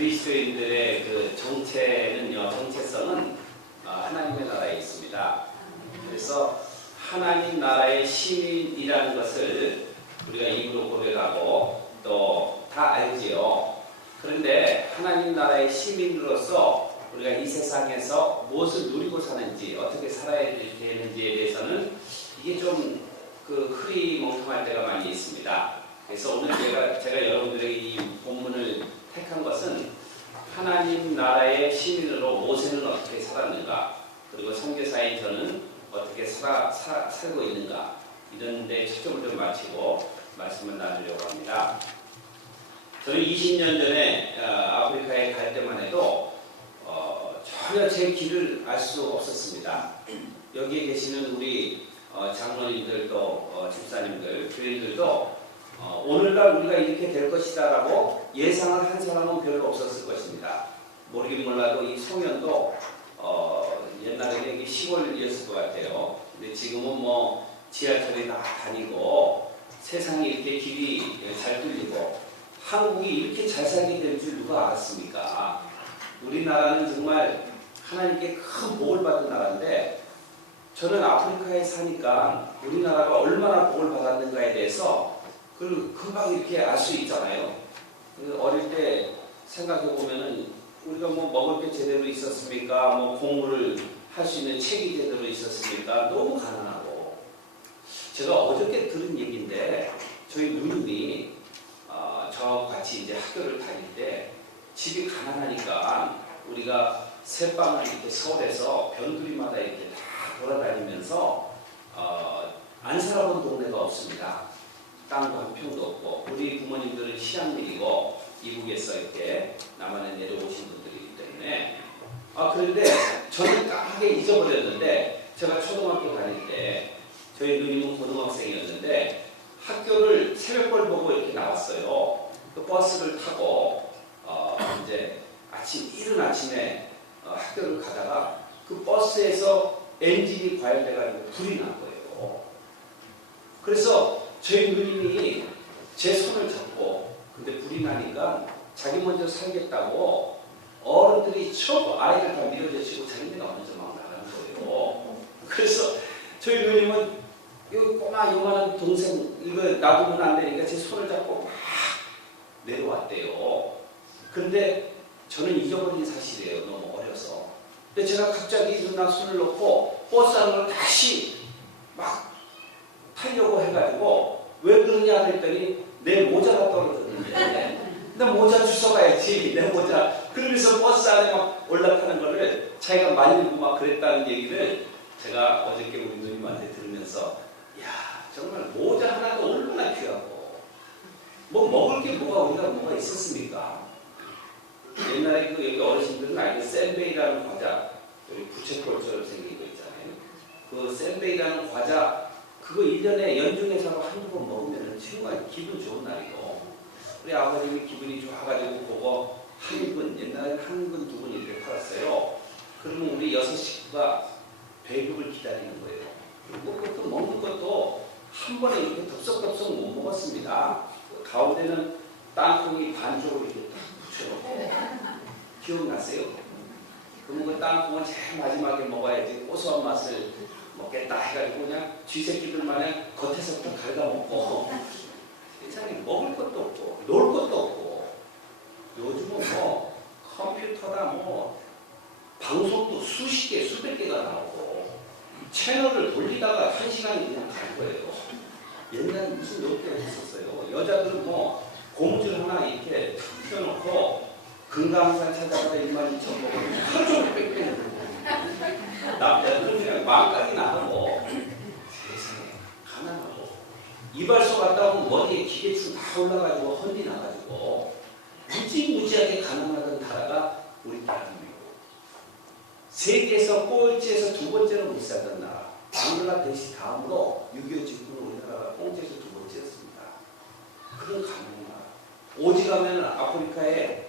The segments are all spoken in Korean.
그리스도인들의 그 정체성은 하나님의 나라에 있습니다. 그래서 하나님 나라의 시민이라는 것을 우리가 입으로 고백하고 또 다 알지요. 그런데 하나님 나라의 시민으로서 우리가 이 세상에서 무엇을 누리고 사는지, 어떻게 살아야 되는지에 대해서는 이게 좀 흐리멍텅할 때가 많이 있습니다. 그래서 오늘 제가 여러분들에게 이 본문을 택한 것은 하나님 나라의 시민으로 모세는 어떻게 살았는가, 그리고 선교사인 저는 어떻게 살고 있는가, 이런 데 초점을 좀 맞추고 말씀을 나누려고 합니다. 저는 20년 전에 아프리카에 갈 때만 해도 전혀 제 길을 알 수 없었습니다. 여기에 계시는 우리 장로님들도 집사님들, 교인들도 오늘날 우리가 이렇게 될 것이다 라고 예상을 한 사람은 별로 없었을 것입니다. 모르긴 몰라도 이 송현도 옛날에는 이게 시골이었을 것 같아요. 근데 지금은 뭐 지하철이 다 다니고 세상이 이렇게 길이 잘 뚫리고 한국이 이렇게 잘 살게 될 줄 누가 알았습니까? 우리나라는 정말 하나님께 큰 복을 받은 나라인데, 저는 아프리카에 사니까 우리나라가 얼마나 복을 받았는가에 대해서 그걸 금방 이렇게 알 수 있잖아요. 어릴 때 생각해 보면은 우리가 뭐 먹을 게 제대로 있었습니까? 뭐 공부를 할 수 있는 책이 제대로 있었습니까? 너무 가난하고. 제가 어저께 들은 얘기인데, 저희 누님이 저하고 같이 이제 학교를 다닐 때 집이 가난하니까 우리가 새방을 이렇게 서울에서 변두리마다 이렇게 다 돌아다니면서 안 살아본 동네가 없습니다. 땅도 한 평도 없고, 우리 부모님들은 시향민이고 이북에서 이렇게 남한에 내려오신 분들이기 때문에 그런데 저는 까맣게 잊어버렸는데, 제가 초등학교 다닐 때 저희 누님은 고등학생이었는데 학교를 새벽걸 보고 이렇게 나왔어요. 그 버스를 타고 이제 이른 아침에 학교를 가다가 그 버스에서 엔진이 과열돼가지고 불이 난 거예요. 그래서 저희 누님이 제 손을 잡고, 근데 불이 나니까 자기 먼저 살겠다고 어른들이 전부 아이를 다 밀어제치고 자기네가 먼저 막 나가는 거예요. 그래서 저희 누님은 여기 꼬마 요만한 동생 이거 놔두면 안 되니까 제 손을 잡고 막 내려왔대요. 그런데 저는 잊어버린 사실이에요. 너무 어려서. 근데 제가 갑자기 누나 손을 놓고 버스 안으로 다시 막 타려고 해가지고, 왜 그러냐 했더니 내 모자가 떨어졌는데 나 모자 주워가야지, 내 모자. 그러면서 버스 안에 막 올라타는 거를 자기가 말리고 막 그랬다는 얘기를 제가 어저께 우리 누님한테 들으면서, 야, 정말 모자 하나도 얼마나 귀하고, 뭐 먹을 게 뭐가 있었습니까? 옛날에 여기 어르신들은 알고 센베이라는 과자, 여기 부채꼴처럼 생긴 거 있잖아요. 그 센베이라는 과자, 그거 1년에 연중해서 한두 번 먹으면 정말 기분 좋은 날이고, 우리 아버님이 기분이 좋아가지고 그거 한 근, 옛날에 한 근, 두 근 이렇게 팔았어요. 그러면 우리 6 식구가 배급을 기다리는 거예요. 그리고 그것도 먹는 것도 한 번에 이렇게 덥석덥석 못 먹었습니다. 가운데는 땅콩이 반쪽으로 이렇게 딱 붙여놓고, 기억나세요? 그러면 그 땅콩은 제일 마지막에 먹어야지 고소한 맛을 먹겠다 해가지고 그냥 쥐새끼들 마냥 겉에서부터 갉아먹고, 세상에 먹을 것도 없고 놀 것도 없고, 요즘은 뭐 컴퓨터나 뭐 방송도 수십 개, 수백 개가 나오고 채널을 돌리다가 1시간이 그냥 갈 거예요. 옛날에 무슨 몇 개가 있었어요. 여자들은 뭐 고무줄 하나 이렇게 펴놓고 금강산 찾아가다 12,000번 하루 종일 빽빽 남자들은 그냥 마음까지 나가고, 세상에 가난하고, 이발소 갔다 오면 머리에 기계충 다 올라가지고 헌디 나가지고 무지무지하게 가난하던 나라가 우리 대한민국. 세계에서 꼴찌에서 2번째로 못 살던 나라. 방글라데시 다음으로 6.25 직후는 우리나라가 꼴찌에서 2번째였습니다. 그런 가난한 나라. 오직하면 아프리카의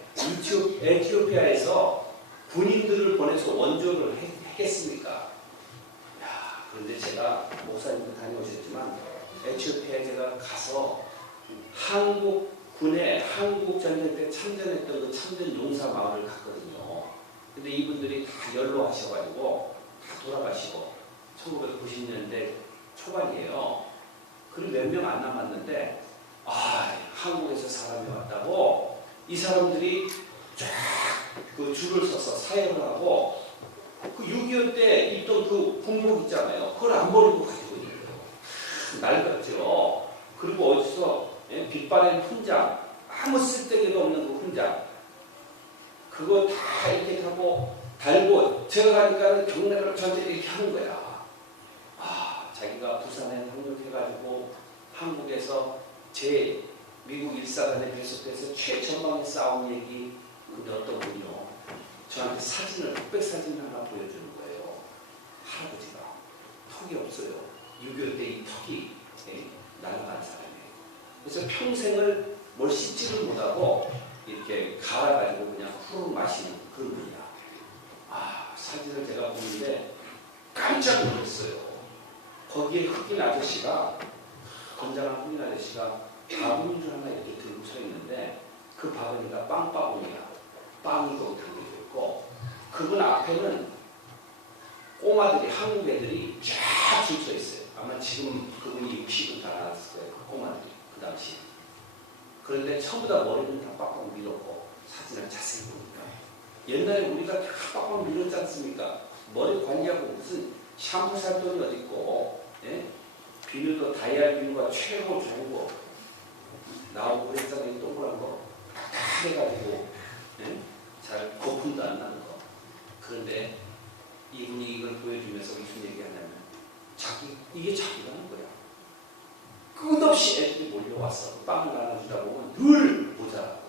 에티오피아에서 군인들을 보내서 원조를 했겠습니까? 야, 그런데 제가 목사님도 다녀오셨지만 에티오피아에 제가 가서 한국 군에 한국 전쟁 때 참전했던 그 참전 용사 마을을 갔거든요. 근데 이분들이 다 연로하셔가지고 다 돌아가시고 1990년대 초반이에요. 그리고 몇 명 안 남았는데 한국에서 사람이 왔다고 이 사람들이 쫙 그 줄을 서서 사역을 하고 그 6.25 때 입던 그 군복 있잖아요. 그걸 안 버리고 가지고 있는 거예요. 낡았죠. 그리고 어디서 빛바랜 훈장, 아무 쓸데기도 없는 그 훈장, 그거 다 이렇게 하고 달고 제가 가니까 경례를 전체 이렇게 하는 거야. 자기가 부산에 상륙해가지고 한국에서 미국 일사단에 배속돼서 최전방에 싸운 얘기. 근데 어떤 분이요 저한테 사진을, 흑백 사진 하나 보여주는 거예요. 할아버지가 턱이 없어요. 6.25 때 이 턱이 날아간 사람이에요. 그래서 평생을 뭘 씻지를 못하고 이렇게 갈아가지고 그냥 후루룩 마시는 그런 분이야. 사진을 제가 보는데 깜짝 놀랐어요. 거기에 흑인 아저씨가, 건장한 흑인 아저씨가 바구니를 하나 이렇게 들고 서 있는데 그 바구니가 빵바구니야. 빵이 거기 담겨져 있고 그분 앞에는 꼬마들이, 한국 애들이 쫙 줄 서 있어요. 아마 지금 그분이 60은 다 나왔을 거예요. 그 꼬마들이 그 당시. 그런데 전부 다 머리는 다 빡빡 밀었고 사진을 자세히 보니까 옛날에 우리가 다 빡빡 밀었지 않습니까? 머리 관리하고 무슨 샴푸 살 돈이 어디 있고, 비누도 다이아 비누가 최고 좋은 거 나오고 그랬잖아요. 동그란 거 다 해가지고 잘 거품도 안 나는 거. 그런데 이분이 이걸 보여주면서 무슨 얘기하냐면 이게 자기가 하는 거야. 끝없이 애들이 몰려와서 빵을 나눠주다 보면 늘 모자라고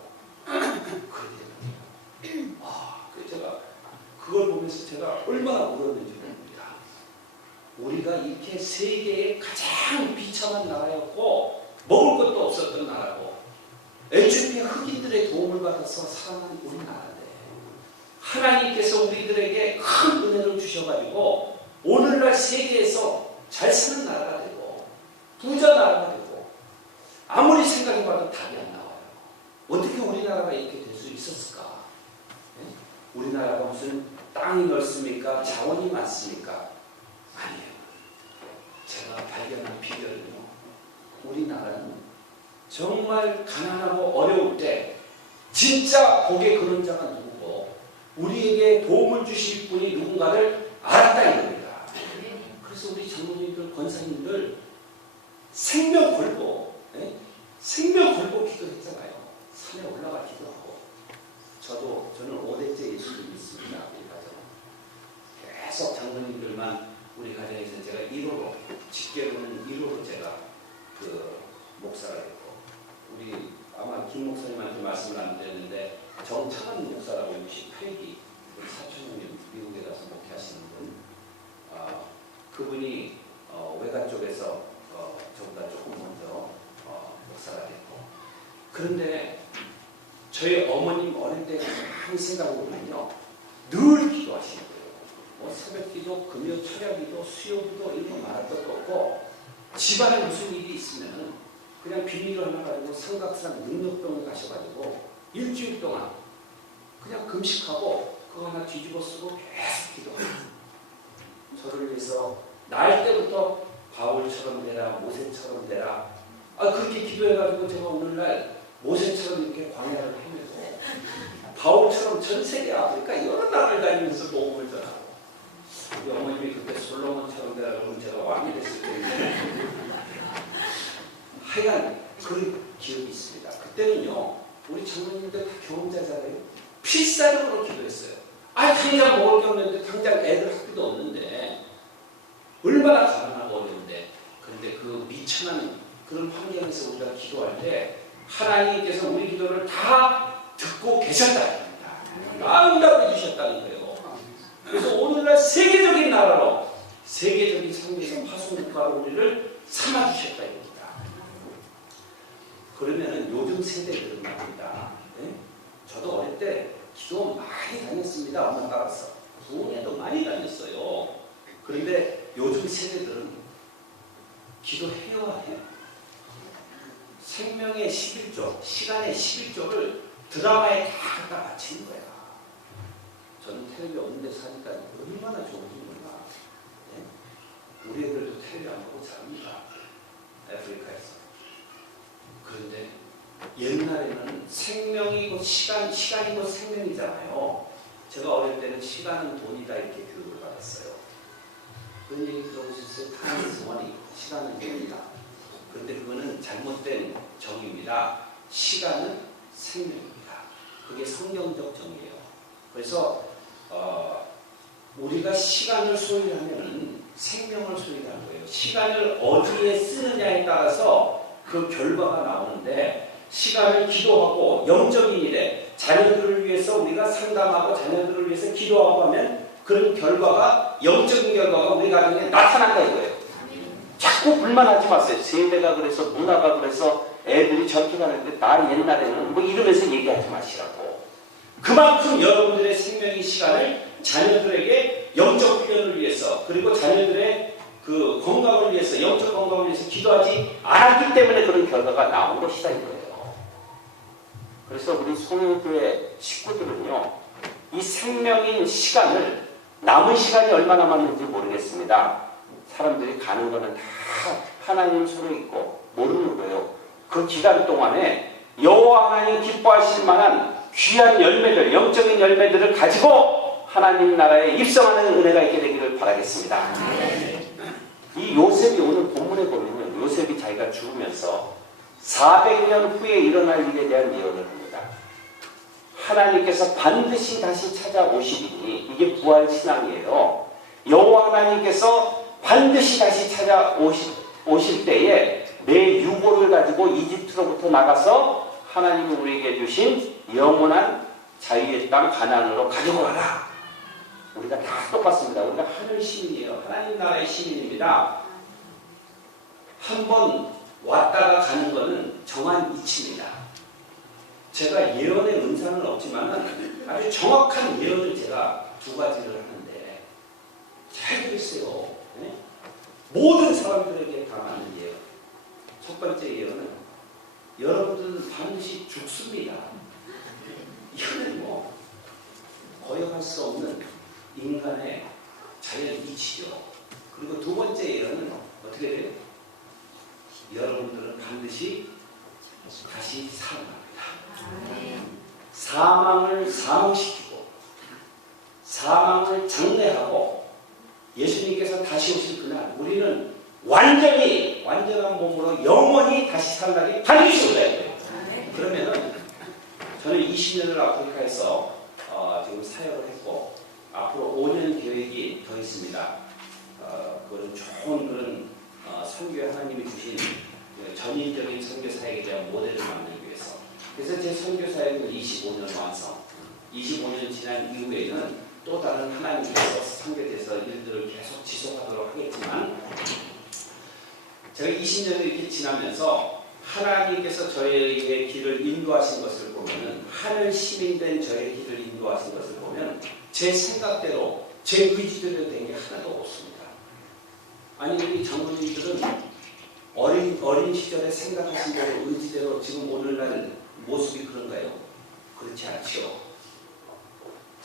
그러더라고요. 그래서 제가 그걸 보면서 제가 얼마나 울었는지 모릅니다. 우리가 이렇게 세계의 가장 비참한 나라였고 먹을 것도 없었던 나라고 애초에 흑인들의 도움을 받아서 살아난 우리나라인데 하나님께서 우리들에게 큰 은혜를 주셔가지고 오늘날 세계에서 잘 사는 나라가 되고 부자 나라가 되고 아무리 생각해봐도 답이 안 나와요. 어떻게 우리나라가 이렇게 될 수 있었을까? 우리나라가 무슨 땅이 넓습니까? 자원이 많습니까? 아니에요. 제가 발견한 비결은요, 우리나라는 정말 가난하고 어려울 때 진짜 복의 그림자가 누구고 우리에게 도움을 주실 분이 누군가를 알았다 이겁니다. 그래서 우리 장로님들, 권사님들 생명 걸고 기도했잖아요. 산에 올라가 기도하고. 저는 5대째 예수를 믿습니다. 우리 가정. 계속 장로님들만 우리 가정에서 제가 1호로, 직계로는 1호로 제가 그 목사가 됐고, 우리 아마 김 목사님한테 말씀을 안 드렸는데 정창환 목사라고 68기 우리 사촌형님 미국에 가서 목회하시는 분, 그분이 외가 쪽에서 저보다 조금 먼저 목사가 됐고, 그런데 저희 어머님 어릴 때 많이 생각해보면요 늘 기도하시는 거예요. 새벽기도, 금요 철야기도, 수요기도 이런 거 말할 것도 없고 집안에 무슨 일이 있으면 그냥 비닐을 하나 가지고 삼각산 능력병에 가셔가지고 일주일 동안 그냥 금식하고 그거 하나 뒤집어 쓰고 계속 기도하고 저를 위해서 날 때부터 바울처럼 되라, 모세처럼 되라. 그렇게 기도해가지고 제가 오늘날 모세처럼 이렇게 광야를 헤매고 바울처럼 전 세계 아프리카 여러 나라를 다니면서 복음을 전하고 우리 어머님이 그때 솔로몬처럼 되라 그러면 제가 왕이 됐을 텐데 하여간 그런 기억이 있습니다. 그때는요 우리 장로님들 다 경험자잖아요. 필사적으로 기도했어요. 당장 먹을 게 없는데 당장 애들 학교도 없는데 얼마나 가난하고 어려운데, 그런데 그 미천한 그런 환경에서 우리가 기도할 때 하나님께서 우리 기도를 다 듣고 계셨다는 겁니다. 응답해 주셨다는 거예요. 그래서 오늘날 세계적인 나라로, 세계적인 상대에서 파송국가로 우리를 삼아주셨다 이겁니다. 그러면은 요즘 세대들은 말입니다. 저도 어릴 때 기도 많이 다녔습니다. 엄마 따라서. 부흥회도 많이 다녔어요. 그런데 요즘 세대들은 기도해요, 안 해요? 생명의 11조, 시간의 11조를 드라마에 다 갖다 바치는 거야. 저는 텔레비 없는 데 사니까 얼마나 좋은지 몰라. 네? 우리 애들도 텔레비 안 보고 잡니다. 아프리카에서. 그런데 옛날에는 생명이 곧 시간이 곧 생명이잖아요. 제가 어릴 때는 시간은 돈이다 이렇게 교육을 받았어요. 그런 얘기 들어보셨어요? 타임스 머니, 시간은 돈이다. 그런데 그거는 잘못된 정의입니다. 시간은 생명입니다. 그게 성경적 정의예요. 그래서 우리가 시간을 소유하면 생명을 소유하는 거예요. 시간을 어디에 쓰느냐에 따라서 그 결과가 나오는데 시간을 기도하고 영적인 일에 자녀들을 위해서 우리가 상담하고 자녀들을 위해서 기도하고 하면 그런 결과가 영적인 결과가 우리 가정에 나타난다 이거예요. 자꾸 불만하지 마세요. 세대가 그래서 문화가 그래서 애들이 저렇게 가는데 나 옛날에는 뭐 이러면서 얘기하지 마시라고. 그만큼 여러분들의 생명의 시간을 자녀들에게 영적 훈련을 위해서 그리고 자녀들의 그 건강을 위해서 영적 건강을 위해서 기도하지 않았기 때문에 그런 결과가 나온 것이다 이거예요. 그래서 우리 송영교회 식구들은요 이 생명인 시간을 남은 시간이 얼마 남았는지 모르겠습니다. 사람들이 가는 거는 다 하나님 손에 있고 모르는 거예요. 그 기간 동안에 여호와 하나님 기뻐하실 만한 귀한 열매들, 영적인 열매들을 가지고 하나님 나라에 입성하는 은혜가 있게 되기를 바라겠습니다. 이 요셉이 오늘 본문에 보면 요셉이 자기가 죽으면서 400년 후에 일어날 일에 대한 예언을 합니다. 하나님께서 반드시 다시 찾아오시리니 이게 부활신앙이에요. 여호와 하나님께서 반드시 다시 찾아오실 때에 내 유고를 가지고 이집트로부터 나가서 하나님이 우리에게 주신 영원한 자유의 땅 가나안으로 가지고 가라. 우리가 다 똑같습니다. 우리가 하늘 시민이에요. 하나님 나라의 시민입니다. 한번 왔다가 가는 것은 정한 이치입니다. 제가 예언의 은사는 없지만 아주 정확한 예언을 제가 두 가지를 하는데 잘 들으세요. 네? 모든 사람들에게 다 맞는 예언. 첫 번째 예언은 여러분들은 반드시 죽습니다. 이거는 뭐 거역할 수 없는 인간의 자연 이치죠. 그리고 두 번째 예언은 어떻게 돼요? 여러분들은 반드시 다시 살아납니다. 사망을 사망시키고 사망을 장례하고 예수님께서 다시 오실 그날 우리는 완전한 몸으로 영원히 다시 살아나기 반드시 오셔야 돼요. 그러면은 저는 20년을 아프리카에서 지금 사역을 했고 앞으로 5년 계획이 더 있습니다. 그런 좋은 그런 선교에 하나님이 주신 전인적인 선교 사역에 대한 모델을 만들기 위해서. 그래서 제 선교 사역은 25년 완성. 25년 지난 이후에는 또 다른 하나님께서 선교돼서 일들을 계속 지속하도록 하겠지만 제가 20년을 이렇게 지나면서 하나님께서 저에게 길을 인도하신 것을 보면은 하늘 시민된 저의 길을 인도하신 것을 보면 제 생각대로 제 의지대로 된 게 하나도 없습니다. 아니 우리 장로님들은 어린 시절에 생각하신 대로 의지대로 지금 오늘날 모습이 그런가요? 그렇지 않죠.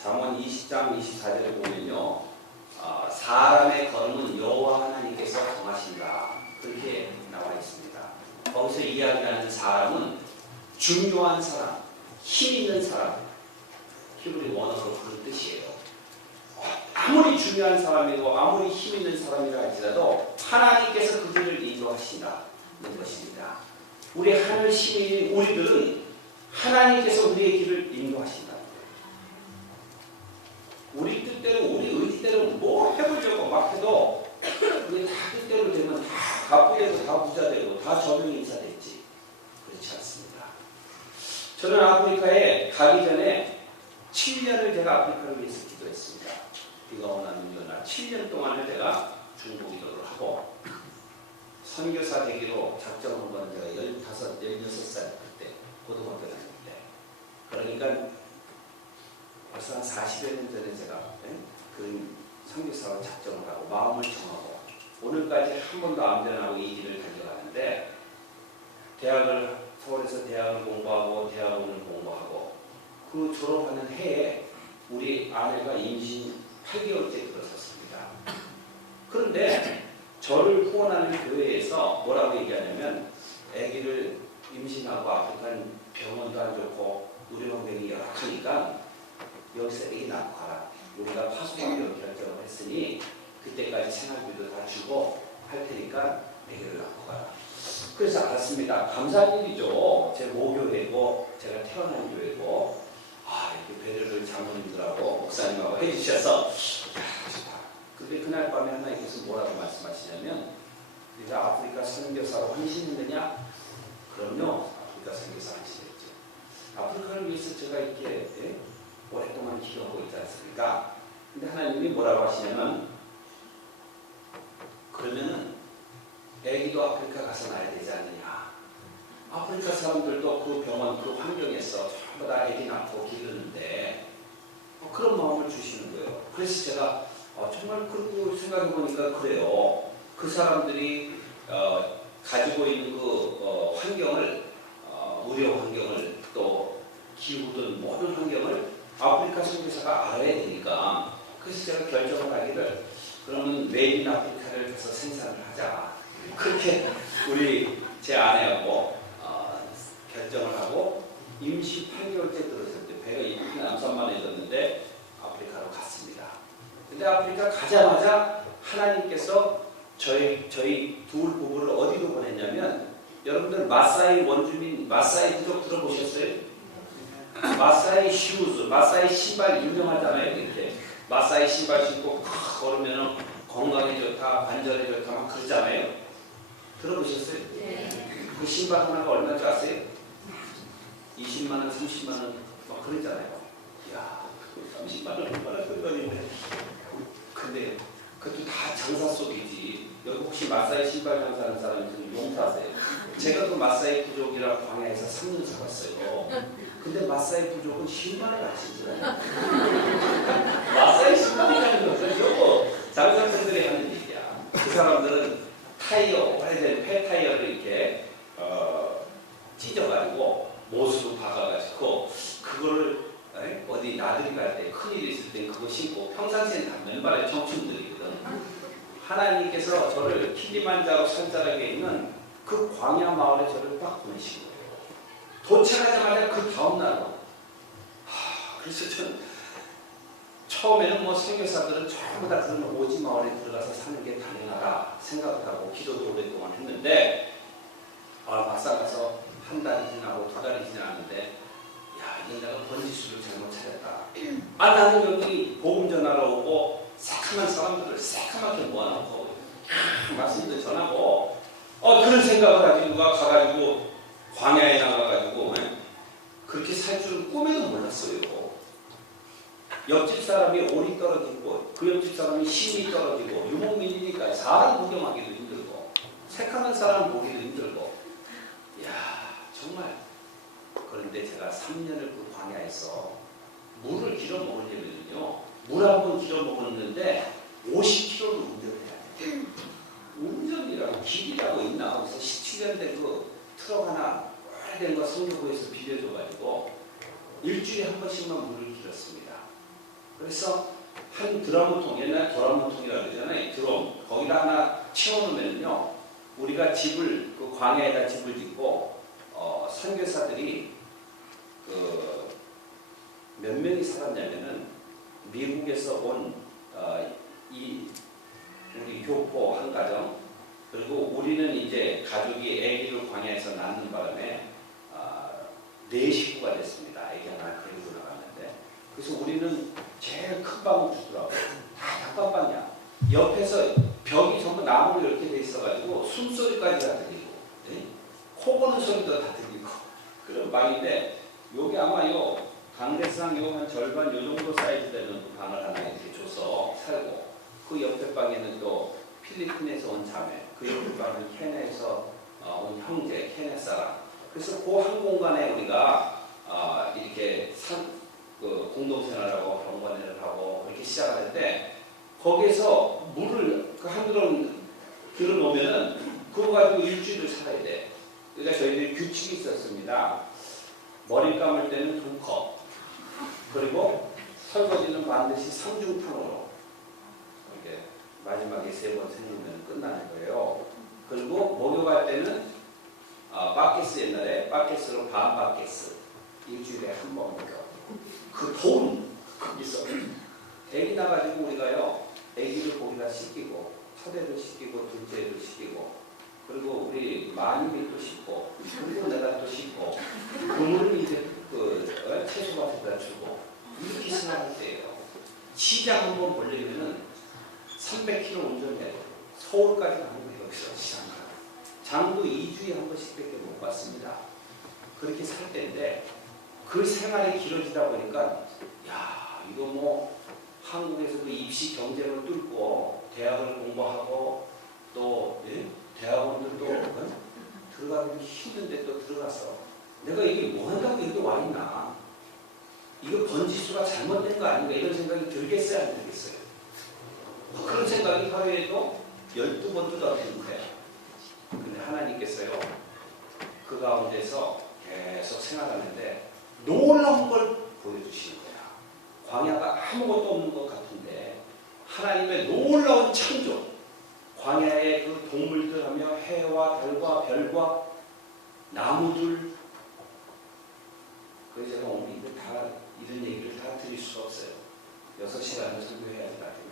잠언 20장 24절에 보면요. 사람의 걸음은 여호와 하나님께서 정하신다. 그렇게 나와 있습니다. 거기서 이야기하는 사람은 중요한 사람, 힘 있는 사람, 히브리 원어로 그런 뜻이에요. 아무리 중요한 사람이고 아무리 힘 있는 사람이라 할지라도 하나님께서 그들을 인도하신다는 것입니다. 우리 하늘 시민인 우리들은 하나님께서 우리의 길을 인도하신다. 우리 뜻대로 우리 의지대로 뭐 해보려고 막 해도 그게 다 뜻대로 되면 다 가부되고 다 부자되고 다 저명인사됐지. 그렇지 않습니다. 저는 아프리카에 가기 전에 7년을 제가 아프리카를 위해서 기도했습니다. 비가 오는 연날 7년 동안을 제가 중보 기도를 하고 선교사 되기로 작정한 거는 제가 16살 그때 고등학교 다닐 때. 그러니까 벌써 한 40여 년 전에 제가 그 선교사로 작정을 하고 마음을 정하고 오늘까지 한 번도 안 변하고 이 길을 달려가는데 서울에서 대학을 공부하고 대학원을 공부하고 그 졸업하는 해에 우리 아내가 임신 8개월째 들어섰습니다. 그런데 저를 후원하는 교회에서 뭐라고 얘기하냐면 아기를 임신하고 아프리카는 병원도 안 좋고 의료환경이 열악하니까 여기서 아기 낳고 가라. 우리가 파송하기로 결정을 했으니 그때까지 생활비도 다 주고 할 테니까 아기를 낳고 가라. 그래서 알았습니다. 감사한 일이죠. 제 모교회고 제가 태어난 교회고 이렇게 배려를 장로님들하고 목사님하고 해주셔서 좋다. 근데 그날 밤에 하나님께서 뭐라고 말씀하시냐면 네가 아프리카 선교사로 헌신했느냐? 그럼요. 아프리카 선교사 헌신했죠. 아프리카를 위해서 제가 이렇게 오랫동안 기도하고 있지 않습니까? 근데 하나님이 뭐라고 하시냐면 그러면은 애기도 아프리카 가서 낳아야 되지 않느냐. 아프리카 사람들도 그 병원 그 환경에서 전부 다 애기 낳고 기르는데 그런 마음을 주시는 거예요. 그래서 제가 정말 그렇게 생각해 보니까 그래요. 그 사람들이 가지고 있는 그 환경을 의료 환경을 또 기후든 모든 환경을 아프리카 선교사가 알아야 되니까 그래서 제가 결정을 하기를 그러면 메인 아프리카를 가서 생산을 하자. 그렇게 우리 제 아내하고 결정을 하고 임신 8개월째 들었을 때 배가 이렇게 남산만해졌는데 아프리카로 갔습니다. 근데 아프리카 가자마자 하나님께서 저희 둘 부부를 어디로 보냈냐면 여러분들 마사이 원주민 마사이 부족 들어보셨어요? 마사이 슈즈, 마사이 신발 유명하잖아요. 이렇게 마사이 신발 신고 걸으면 건강에 좋다, 관절에 좋다 막 그러잖아요. 들어보셨어요? 네. 그 신발 하나가 얼마인지 아세요? 20만 원, 30만 원 막 그러잖아요. 이야, 30만 원 얼마나 큰 돈인데. 근데 그것도 다 장사 속이지. 여기 혹시 마사이 신발 장사하는 사람이 좀 용서하세요. 제가 그 마사이 부족이라 광야에서 3년 살았어요. 근데 마사이 부족은 신발을 안 신잖아요. 마사이 신발이라는 것은 요거 장사꾼들이 하는 얘기야. 그 사람들은 타이어, 오래된 폐타이어를 이렇게 찢어가지고 못으로 박아가지고 그거를 어디 나들이 갈 때 큰일이 있을 때 그거 신고 평상시엔 다 맨발의 청춘들이거든. 하나님께서 저를 킬리만자로 산자락에 있는 그 광야 마을에 저를 딱 보내신 거예요. 도착하자마자 그 다음날 그래서 저는 처음에는 뭐 선교사들은 전부 다 그런 오지 마을에 들어가서 사는 게 당연하다 생각을 하고 기도도 오랫동안 했는데 막상 가서 한 달이 지나고 2달이 지나는데 이건 내가 번지수를 잘못 찾았다. 나는 여기 복음 전하러 오고 새카만 사람들을 새카맣게 모아놓고 말씀도 전하고 그런 생각을 가지고 가가지고 광야에 나가가지고 그렇게 살 줄은 꿈에도 몰랐어요. 옆집 사람이 올이 떨어지고 그 옆집 사람이 심이 떨어지고 유목민이니까 사람 구경하기도 힘들고 새카만 사람 보기도 힘들고 정말 그런데 제가 3년을 그 광야에서 물을 길어 먹으려면요 물 한 번 길어 먹었는데 50km를 운전을 해야 돼요. 운전이라고 길이라고 있나 그래서 17년 된 그 트럭 하나 오래된 거 성교구에서 빌려줘가지고 일주일에 한 번씩만 물을 길었습니다. 그래서 한 드럼통, 옛날 드럼통이라고 그러잖아요. 드럼 거기다 하나 채워놓으면요 우리가 집을 그 광야에다 집을 짓고 선교사들이 몇 명이 살았냐면은 미국에서 온 우리 교포 한 가정 그리고 우리는 이제 가족이 아기를 광야에서 낳는 바람에 4식구가 됐습니다. 아기 하나 데리고 나갔는데 그래서 우리는 제일 큰 방을 주더라고요. 다 단칸방이야. 옆에서 벽이 전부 나무로 이렇게 돼 있어가지고 숨소리까지 다 들리고 코 고는 소리도 다 들리고 그런 방인데 요게 아마 강대상 한 절반 요 정도 사이즈 되는 방을 하나 이렇게 줘서 살고 그 옆에 방에는 또 필리핀에서 온 자매 그 옆에 방은 케냐에서 온 형제 케냐 사람 그래서 그 한 공간에 우리가 이렇게 공동생활하고 병관회를 하고 그렇게 시작하는데 거기에서 물을 한 드럼 길어놓으면은 그거 가지고 일주일을 살아야 돼. 그러니까 저희들이 규칙이 있었습니다. 머리 감을 때는 2컵, 그리고 설거지는 반드시 삼중탕으로 이렇게 마지막에 3번 생기면 끝나는 거예요. 그리고 목욕할 때는 바켓스, 옛날에 바켓스로 반 바켓스, 일주일에 한 번 먹여. 그 더운 거기서 애기 나가지고 우리가요, 애기를 거기다 씻기고, 첫애를 씻기고, 둘째를 씻기고, 그리고 우리 마님이 또 씻고, 그리고 내가 또 씻고, 그물을 이제 채소밭에다 주고, 이렇게 생활할 때예요. 시장 한번 보려면은 300km 운전해요. 서울까지 가는 거예요. 여기서 시장 가. 장도 2주에 한 번씩밖에 못 갔습니다. 그렇게 살 때인데, 그 생활이 길어지다 보니까, 야, 이거 뭐 한국에서도 입시 경쟁을 뚫고 대학을 공부하고 또 대학원들도 들어가기도 힘든데 또 들어가서 내가 이게 뭐 한다고 여기 와 있나? 이거 번지수가 잘못된 거 아닌가? 이런 생각이 들겠어요, 안 들겠어요? 그런 생각이 하루에도 12번 떠드는데, 근데 하나님께서요, 그 가운데서 계속 생활하는데 놀라운 걸 보여주시는 거야. 광야가 아무것도 없는 것 같은데 하나님의 놀라운 창조, 광야의 그 동물들 하며 해와 달과 별과 나무들, 그래서 제가 오늘 이런 얘기를 다 드릴 수가 없어요. 6시간을 설교해야지 나중에.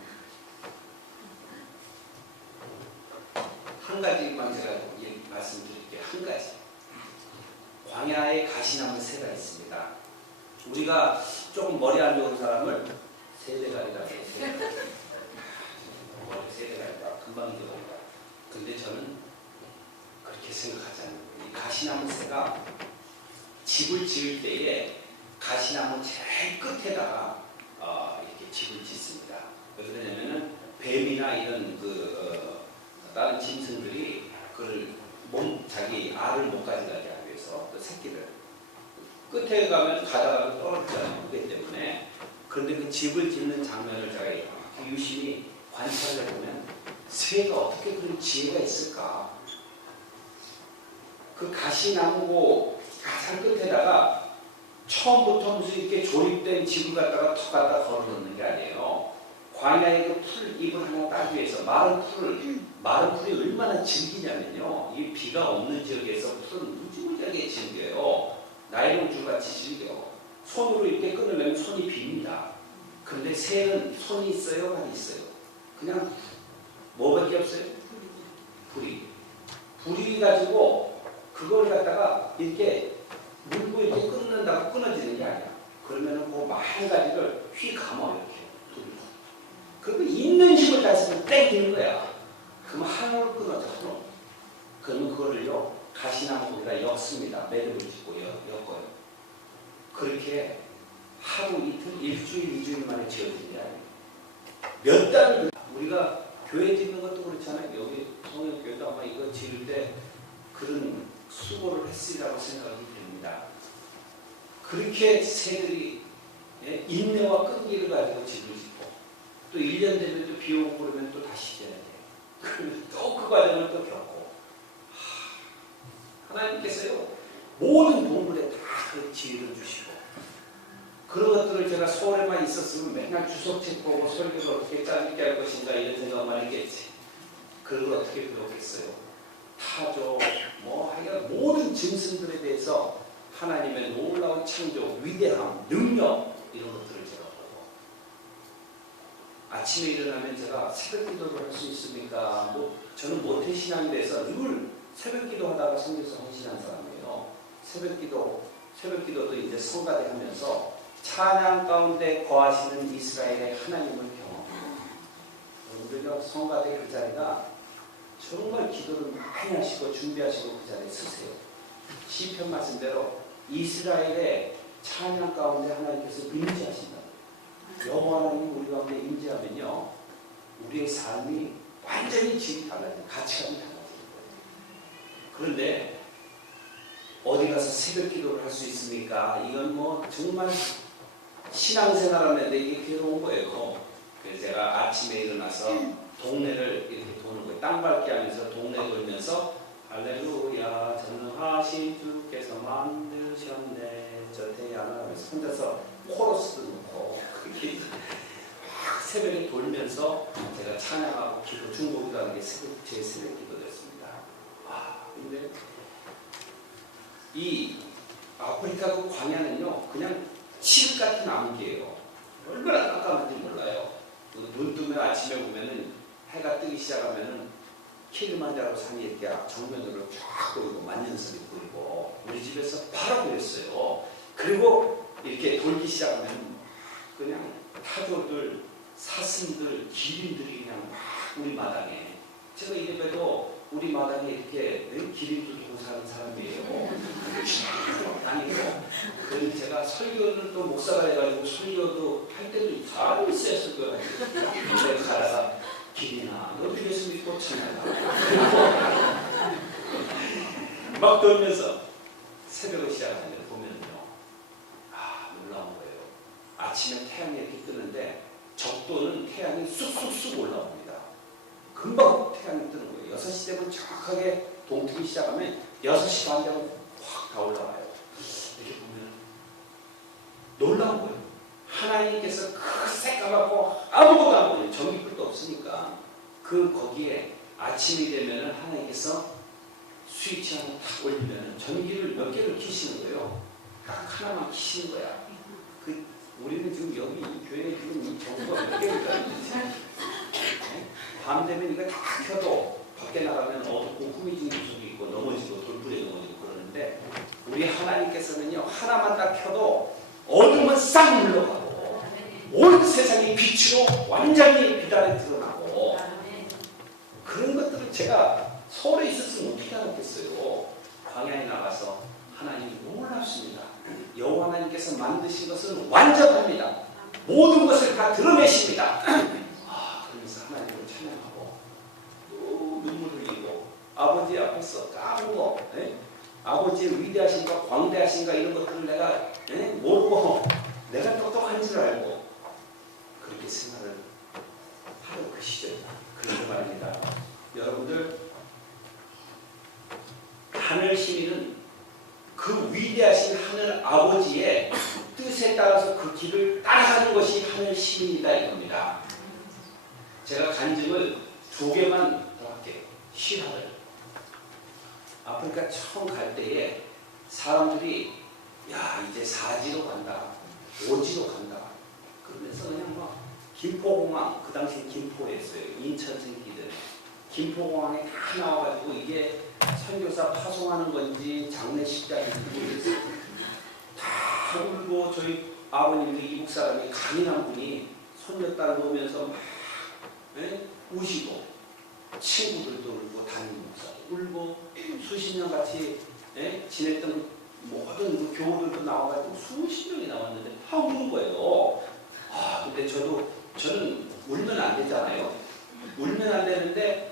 한 가지만 제가 말씀드릴게요. 한 가지. 광야에 가시나무 새가 있습니다. 우리가 조금 머리 안 좋은 사람을 세대가리라고 해요. 머리 세대가리다. 금방 잊어버린다. 근데 저는 그렇게 생각하지 않아요. 이 가시나무 새가 집을 지을 때에 가시나무 제일 끝에다가 이렇게 집을 짓습니다. 왜 그러냐면은 뱀이나 이런 다른 짐승들이 그걸 자기 알을 못 가져가게 하기 위해서 그 새끼를 끝에 가면 가다가 떨어지잖아요. 그렇기 때문에. 그런데 그 집을 짓는 장면을 제가 유심히 관찰을 해보면 새가 어떻게 그런 지혜가 있을까? 그 가시나무고 가장 끝에다가 처음부터 무슨 이렇게 조립된 집을 갖다가 턱 갖다 걸어 놓는 게 아니에요. 광야에 그 풀 잎을 하나 따기 위해서 마른 풀이 얼마나 질기냐면요. 이 비가 없는 지역에서 풀은 무지무지하게 질겨요. 나일론 줄같이 질겨. 손으로 이렇게 끊으려면 손이 빕니다. 그런데 새는 손이 있어요? 발이 있어요? 그냥 뭐밖에 없어요? 불이 가지고 그걸 갖다가 이렇게 물고 이렇게 끊는다고 끊어지는 게 아니야. 그러면은 그 많은 가지를 휘 감아 이렇게. 그리고 있는 힘을 다 쓰면 땡기는 거야. 그러면 하나로 끊어져. 그러면 그거를요, 가시나무에다 엮습니다. 매듭을 짓고 엮어요. 그렇게 하루 이틀, 일주일, 2주일 만에 지어진 게 아니에요. 몇 달, 우리가 교회 짓는 것도 그렇잖아요. 여기 성형교회도 아마 이거 지을 때 그런 수고를 했으리라고 생각이 됩니다. 그렇게 새들이 인내와 끈기를 가지고 집을 짓고 또 1년 되면 또 비 오고 그러면 또 다시 지어야 돼요. 그러면 또 그 과정을 또 겪고, 하나님께서요 모든 동물에 다 그 지혜를 주시고, 그런 것들을 제가 서울에만 있었으면 맨날 주석책 보고 설교를 어떻게 짜증게 할 것인가 이런 생각만 했겠지. 그걸 어떻게 배웠겠어요? 타조, 하여간 모든 짐승들에 대해서 하나님의 놀라운 창조, 위대함, 능력, 이런 것들을 제가 보고, 아침에 일어나면 제가 새벽 기도를 할 수 있습니까? 저는 모태신앙이 돼서 늘 새벽 기도하다가 성경에서 헌신한 사람이에요. 새벽 기도도 이제 성가대 하면서 찬양 가운데 거하시는 이스라엘의 하나님을 경험합니다. 여러분들요, 성가대 그 자리가 정말 기도를 많이 하시고 준비하시고 그 자리에 서세요. 시편 말씀대로 이스라엘의 찬양 가운데 하나님께서 임재하신다. 여호와 하나님 우리 가운데 임재하면요, 우리의 삶이 완전히 질이 달라져요. 가치관이 달라져요. 그런데 어디 가서 새벽 기도를 할 수 있습니까? 이건 정말 신앙생활하는데 이게 괴로운 거예요. 그래서 제가 아침에 일어나서 동네를 이렇게 도는 거예요. 땅 밟기 하면서 동네 돌면서 할렐루야 전능하신 주께서 만드셨네 저 태양을 하면서 혼자서 코러스도 넣고 그렇게 막 새벽에 돌면서 제가 찬양하고 기도 중보기도 하는 게 제 새벽 기도였습니다. 근데 이 아프리카 그 광야는요 그냥 칠 같은 암기예요. 얼마나 깜깜한지 몰라요. 눈 뜨면 아침에 보면은 해가 뜨기 시작하면은 킬리만자로 산이 이렇게 정면으로 쫙 보이고 만년설이 보이고 우리 집에서 바로 보였어요. 그리고 이렇게 돌기 시작하면 그냥 타조들, 사슴들, 기린들이 그냥 막 우리 마당에 제가 이래봬도 우리 마당에 이렇게 기린도 두고 사는 사람이에요. 아니고 그래서 제가 설교를 또 목사가 해가지고 설교도 할 때도 잘 있어요. 설교가 근데 가다가 기린아 너도 예수 믿고 찬양하라 막 돌면서 새벽을 시작하는데 보면요 놀라운 거예요. 아침에 태양이 이렇게 뜨는데 적도는 태양이 쑥쑥쑥 올라옵니다. 금방 태양이 뜨는 거예요. 6시 되면 정확하게 동트기 시작하면 6시 반 되면 확 다 올라와요. 이렇게 보면 놀라운 거예요. 하나님께서 그 새까맣고 아무것도 안 보여요. 전기불도 없으니까 거기에 아침이 되면 하나님께서 스위치 하나 탁 올리면 전기를 몇 개를 켜시는 거예요. 딱 하나만 켜시는 거야. 우리는 지금 여기 이 교회에 지금 이 전구가 몇 개일까 있는지 밤 되면 이거 다 켜도 밖에 나가면 어둡고 후미진 구석이 있고 넘어지고 돌불에 넘어지고 그러는데 우리 하나님께서는요 하나만 딱 켜도 어둠은 싹 물러가고 온 세상이 빛으로 완전히 빛 아래 드러나고 그런 것들을 제가 서울에 있었으면 어떻게 알았겠어요. 광야에 나가서 하나님 놀랍습니다. 여호와 하나님께서 만드신 것은 완전합니다. 모든 것을 다 드러내십니다. 그러면서 하나님을 찬양하고 또 눈물 흘리고 아버지 앞에서 까부고 아버지의 위대하신가 광대하신가 이런 것들을 내가 모르고 내가 똑똑한 줄 알고 그렇게 생각을 하던 그 시절 그런데 말입니다. 여러분들 하늘 시민은 그 위대하신 하늘 아버지의 뜻에 따라서 그 길을 따라가는 것이 하늘 시민이다 이겁니다. 제가 간증을 2개만 더 할게요. 시화를 아프리카 처음 갈 때에 사람들이 야 이제 4지로 간다 5지로 간다 그러면서 그냥 막 김포공항 그 당시 김포였어요. 인천 생기들 김포공항에 다 나와가지고 이게 선교사 파송하는 건지 장례식장인지 모르겠어요. 다 울고 저희 아버님도 이북 사람이 강인한 분이 손녀딸 놓으면서 막 우시고 친구들도 울고 담임 목사도 울고 수십 년 같이 지냈던 모든 그 교우들도 나와가지고 수십 명이 나왔는데 다 우는 거예요. 근데 저는 울면 안 되잖아요. 울면 안 되는데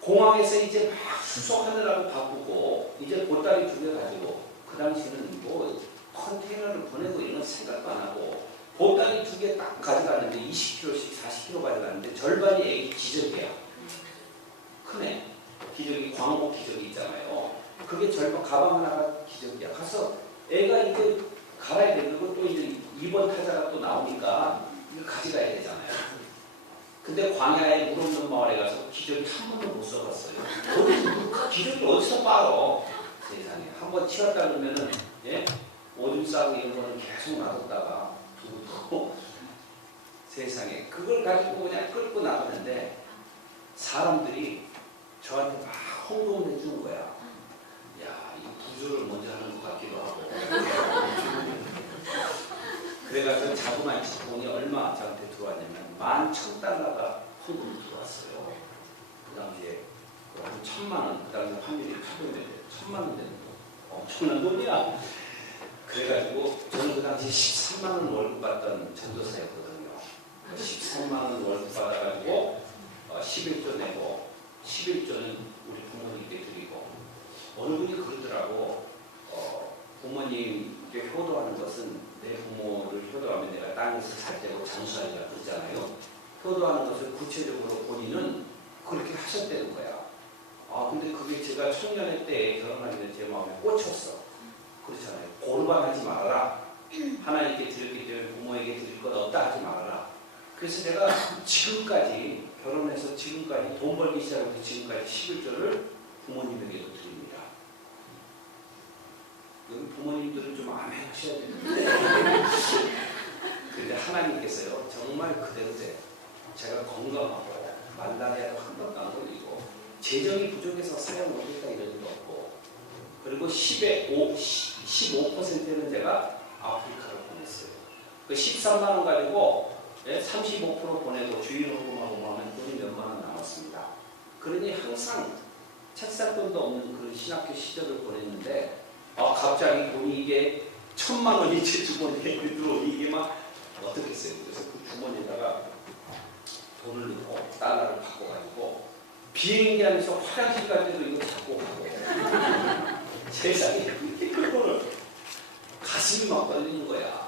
공항에서 이제 막 수송하느라고 바쁘고 이제 보따리 2개 가지고 그 당시는 뭐 컨테이너를 보내고 이런 생각도 안 하고 보따리 2개 딱 가져갔는데 20kg씩 40kg 가져갔는데 절반이 애기 기저귀야. 크네. 기저귀 광고 기저귀 있잖아요. 그게 절반 가방 하나가 기저귀야. 가서 애가 이제 갈아야 되고 또 이제 2번 타자가 또 나오니까 이거 가져가야 되잖아요. 근데 광야에 물 없는 마을에 가서 기저귀 한 번도 못 써봤어요. 그 기저귀 어디서 빨어? 세상에. 한번 치웠다 그러면은 오줌 싸고 이런 거는 계속 놔뒀다가 두고 세상에 그걸 가지고 그냥 끌고 나가는데 사람들이 저한테 막 홍보를 해주는 거야. 야, 이 구조를 먼저 하는 것 같기도 하고. 그래가지고 자그마한 돈이 얼마 저한테 들어왔냐면 11,000달러가 헌금이 들어왔어요. 그 당시에 한 1,000만 원, 그 당시 환율이 1,000만 원 되는 거. 엄청난 돈이야. 그래가지고 저는 그 당시 13만 원 월급 받던 전도사였거든요. 13만 원 월급 받아가지고 11조 내고 11조는 우리 부모님께 드리고 어느 분이 그러더라고. 부모님께 효도하는 것은 내 부모를 효도하면 내가 땅에서 살 때고 장수하리라 그러잖아요. 효도하는 것을 구체적으로 본인은 그렇게 하셨다는 거야. 근데 그게 제가 청년의 때 결혼하는데 제 마음에 꽂혔어. 그렇잖아요. 고르반 하지 말아라. 하나님께 드렸기 때문에 부모에게 드릴 것 없다 하지 말아라. 그래서 제가 지금까지 결혼해서 지금까지 돈 벌기 시작해서 지금까지 11조를 부모님에게도 드립니다. 여기 부모님들은 좀 아멘 하셔야 되는데 그런데 하나님께서요 정말 그대로대로 제가 건강하고 말라리아도 한 번도 안 걸리고 재정이 부족해서 사용 못했다 이런 일도 없고 그리고 15%는 제가 아프리카로 보냈어요. 그 13만 원 가지고 35% 보내고 주인어금하고 하면 돈이 몇만 원 남았습니다. 그러니 항상 책사돈도 없는 그 신학교 시절을 보냈는데 갑자기 돈이 이게 1,000만 원이 제 주머니에 들어오니 이게 막 어떻겠어요. 그래서 그 주머니에다가 돈을 넣고 달러를 바꿔가지고 비행기 안에서 화장실 갈 때도 이거 잡고 가고 세상에 그거를 가슴이 막 떨리는 거야.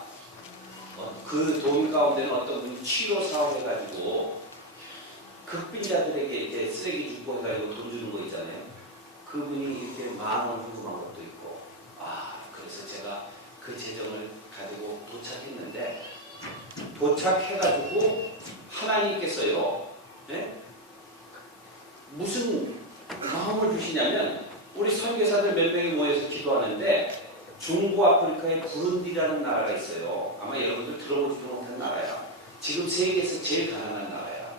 그 돈 가운데는 어떤 분이 치료 사업 해가지고 극빈자들에게 이제 쓰레기 주고 해가지고 돈 주는 거 있잖아요. 그분이 이렇게 10,000원 후금한 것도 있고 그래서 제가 그 재정을 가지고 도착했는데 도착해가지고 하나님께서요 무슨 마음을 주시냐면 우리 선교사들 몇 명이 모여서 기도하는데 중부 아프리카의 부룬디라는 나라가 있어요. 아마 여러분들 들어보지도 못한 나라야. 지금 세계에서 제일 가난한 나라야.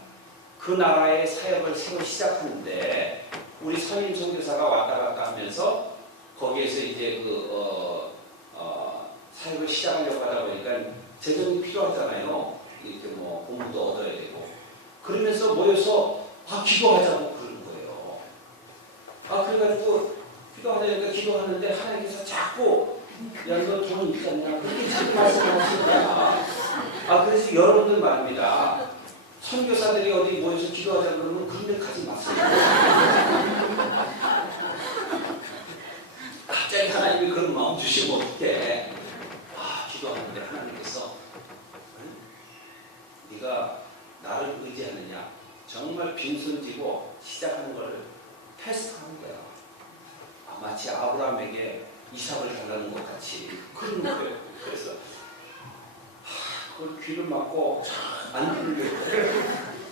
그 나라의 사역을 새로 시작하는데 우리 선임 선교사가 왔다 갔다 하면서 거기에서 이제 사역을 시작하려고 하다 보니까 재정이 필요하잖아요. 이렇게 뭐 공부도 얻어야 되고 그러면서 모여서 기도하자고 그러는 거예요. 그래가지고 기도하니까 기도하는데 하나님께서 자꾸 야 이거 돈 있지 않냐 그렇게 자꾸 말씀하시는 거야. 그래서 여러분들 말입니다. 선교사들이 어디 모여서 기도하자 그러면 그런 데 가지 마세요. 갑자기 하나님이 그런 마음 주시면 어떡해. 기도하는데 하나님께서 네가 나를 의지하느냐 정말 빈손 쥐고 시작하는 걸 테스트하는 거야. 마치 아브라함에게 이삭을 달라는 것 같이 그런 거예요. 그래서 그걸 귀를 막고 안 들리려고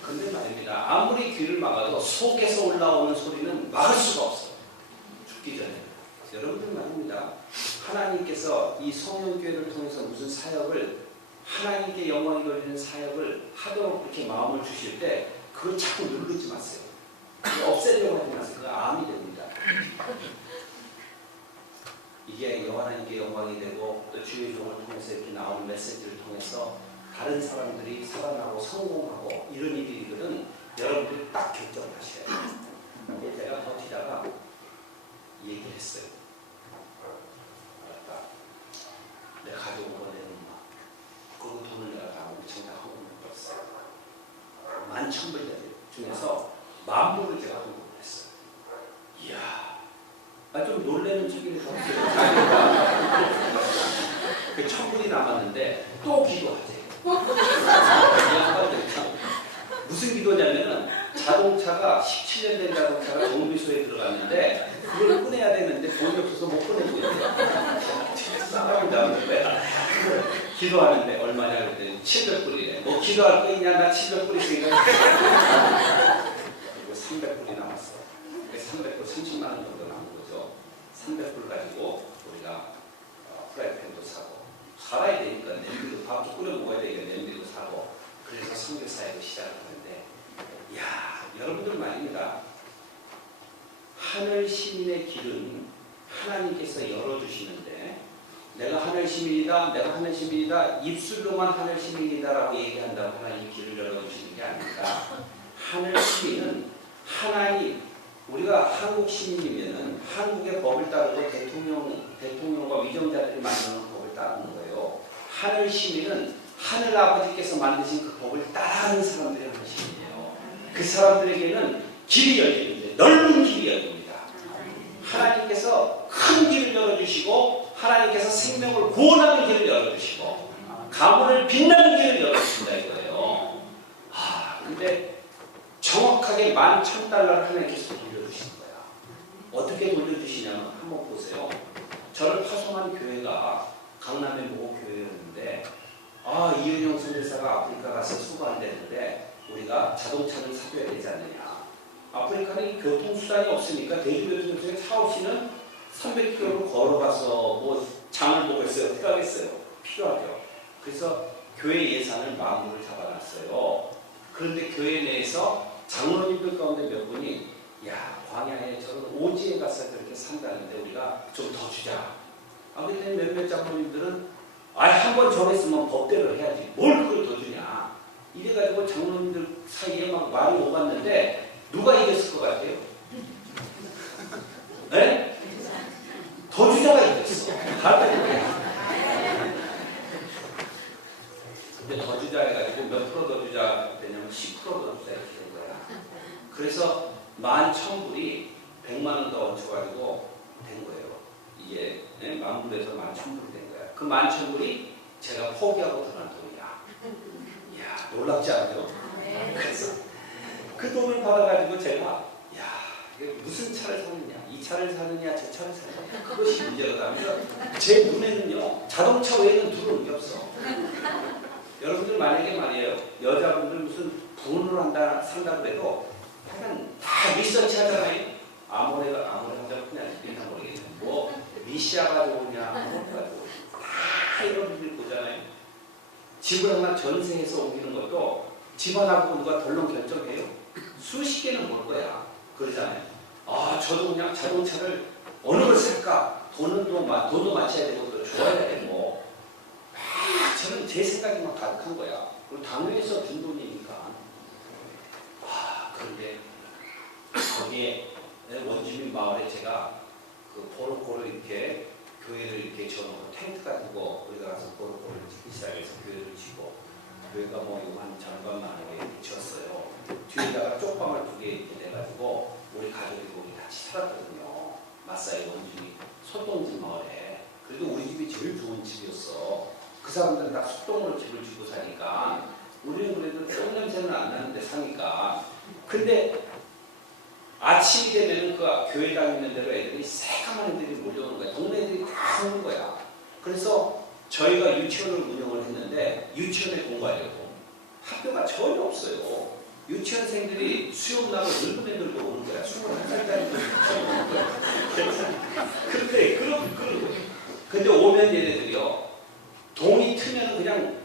근데 말입니다. 아무리 귀를 막아도 속에서 올라오는 소리는 막을 수가 없어요. 죽기 전에. 여러분들 말입니다. 하나님께서 이 성령교회를 통해서 무슨 사역을 하나님께 영광이 돌리는 사역을 하도록 이렇게 마음을 주실 때 그걸 자꾸 누르지 마세요. 없애려고 하지 마세요. 그거 암이 됩니다. 이게 하나님께 영광이 되고 또 주의 종을 통해서 이렇게 나오는 메시지를 통해서 다른 사람들이 살아나고 성공하고 이런 일이거든 여러분들이 딱 결정을 하셔야 돼요. 제가 버티다가 얘기를 했어요. 알았다. 내 가져온 거 내 엄마 그 돈을 내가 다 정작 헌금을 벌었어. 11,000불 중에서 10,000불을 제가 헌금을 했어요. 이야 좀 놀라는 책임이 있었어요. 그 1,000불이 남았는데 또 기도하세요. 무슨 기도냐면은 자동차가 17년 된 자동차가 정비소에 들어갔는데 그걸 꺼내야 되는데 돈이 없어서 못 꺼내고 있어요. 사람이 나오는 거야. 기도하는데 얼마냐 그랬더니 700불이래. 뭐 기도할 거 있냐? 나 700불 있으니까. 그리고 300불이 남았어. 300불 30만 원 정도 남은 거죠. 300불 가지고 우리가 프라이팬도 사고 살아야 되니까 냄비도 밥도 끓여 먹어야 되니까 냄비도 사고 그래서 선교사역을 시작하는데 여러분들 말입니다. 하늘 시민의 길은 하나님께서 열어주시는데 내가 하늘 시민이다 내가 하늘 시민이다 입술로만 하늘 시민이다라고 얘기한다고 하나님이 길을 열어주시는 게 아닙니다. 하늘 시민은 하나님 우리가 한국 시민이면은 한국의 법을 따르고 대통령과 위정자들이 만드는 법을 따르는 거예요. 하늘 시민은 하늘 아버지께서 만드신 그 법을 따라하는 사람들이 하늘 시민이에요. 그 사람들에게는 길이 열리는데 넓은 길이 열립니다. 하나님께서 큰 길을 열어주시고 하나님께서 생명을 구원하는 길을 열어주시고 가문을 빛나는 길을 열어주신다 이거예요. 근데 정확하게 $10,000 하나님께서 돌려주시는 거야. 어떻게 돌려주시냐면 한번 보세요. 저를 파송한 교회가 강남의 모 교회였는데 이은영 선교사가 아프리카 가서 수고 안 되는데 우리가 자동차를 사줘야 되지 않느냐. 아프리카는 교통수단이 없으니까 대중교통수단에 차 없이는 300km를 걸어가서 뭐 장을 보겠어요? 어떻게 하겠어요? 필요하죠. 그래서 교회 예산을 마음으로 잡아놨어요. 그런데 교회 내에서 장로님들 가운데 몇 분이 야 광야에 저런 오지에 가서 그렇게 산다는데 우리가 좀 더 주자. 그때 몇몇 장로님들은 한 번 정했으면 법대로 해야지 뭘 그걸 더 주냐. 이래가지고 장로님들 사이에 막 말이 오갔는데 누가 이겼을 것 같아요? 네? 더 주자가 이겼어. 근데 더 주자 해가지고 몇 프로 더 주자 되냐면 10% 더 주자 이렇게 된 거야. 그래서 11,000불이 100만 원 더 얹혀가지고 된 거예요. 이게 10,000불에서 11,000불이 된 거야. 그 11,000불이 제가 포기하고 들어간 돈이야. 이야 놀랍지 않아요? 그래서 그 돈을 받아가지고 제가 이게 무슨 차를 사느냐, 이 차를 사느냐, 저 차를 사느냐 그것이 문제거든요. 제 눈에는요 자동차 외에는 들어오는 게 없어. 여러분들 만약에 말이에요 여자분들 무슨 부문을 산다고 해도 그냥 다 리서치 하잖아요. 아모레가 하자고 그냥 일단 모르겠어요. 뭐 미시아가 좋으냐 아모레가 좋으냐 다 여러분들이 보잖아요. 집을 하나 전세해서 옮기는 것도 집 하나고 누가 덜렁 결정해요. 수십 개는 볼 거야. 그러잖아요. 저도 그냥 자동차를 어느 걸 살까 돈도 맞춰야 되고 또 좋아야 되고 저는 제 생각이 막 가득한 거야. 그리고 당뇨에서 준 돈이니까. 그런데 거기에 원주민 마을에 제가 그 보로코를 이렇게 교회를 이렇게 지어놓고 텐트 같은 거 우리가 가서 보로코를 짓기 시작해서 교회를 지고 교회가 뭐 한 절반만 하게 이렇게 지었어요. 뒤에다가 쪽방을 2개 이렇게 내가지고 우리 가족이 거기 같이 살았거든요. 마사이 원주민 소똥집 마을에. 그래도 우리 집이 제일 좋은 집이었어. 그 사람들은 다 소똥으로 집을 주고 사니까 우리는 그래도 똥 냄새는 안 나는데 사니까. 근데 아침이 되면 그 교회당 있는 데로 애들이 새까만 애들이 몰려오는 거야. 동네 애들이 다 오는 거야. 그래서 저희가 유치원을 운영을 했는데 유치원에 공부하려고 학교가 전혀 없어요. 유치원생들이 수영 나고 늙은 애들도 오는 거야. 21살짜리도 오는 거야. 그런데 그런 거예요. 근데 오면 얘네들이요. 동이 트면 그냥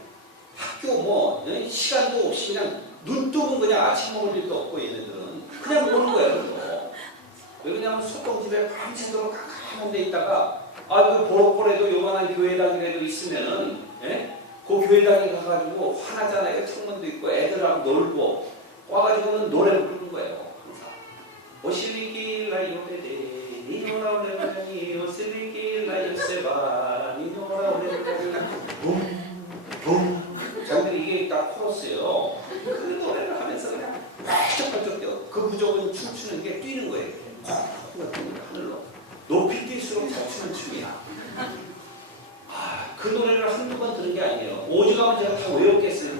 학교 뭐 시간도 없이 그냥 눈 뜨면 그냥 아침 먹을 일도 없고 얘네들은 그냥 오는 거야. 왜 그러냐면 소똥집에 밤새도록 깜깜한 데 있다가 그 보로콜에도 요만한 교회당이라도 있으면은 그 교회당에 가가지고 화나잖아요. 창문도 있고 애들하고 놀고 와가지고는 노래를 부르는 거예요. 항상 오실리길라 요레데 니노라 오레바니 오실리길라 요세바 니노라 오레바니 붐붐 자기들이 이게 딱 코러스예요. 그 노래를 하면서 그냥 펄쩍펄쩍 뛰어. 그 부족은 춤추는 게 뛰는 거예요. 하늘로 높이 뛸수록 잘 추는 춤이야. 그 노래를 한두 번 들은 게 아니에요. 오죽하면 제가 다 외웠겠어요.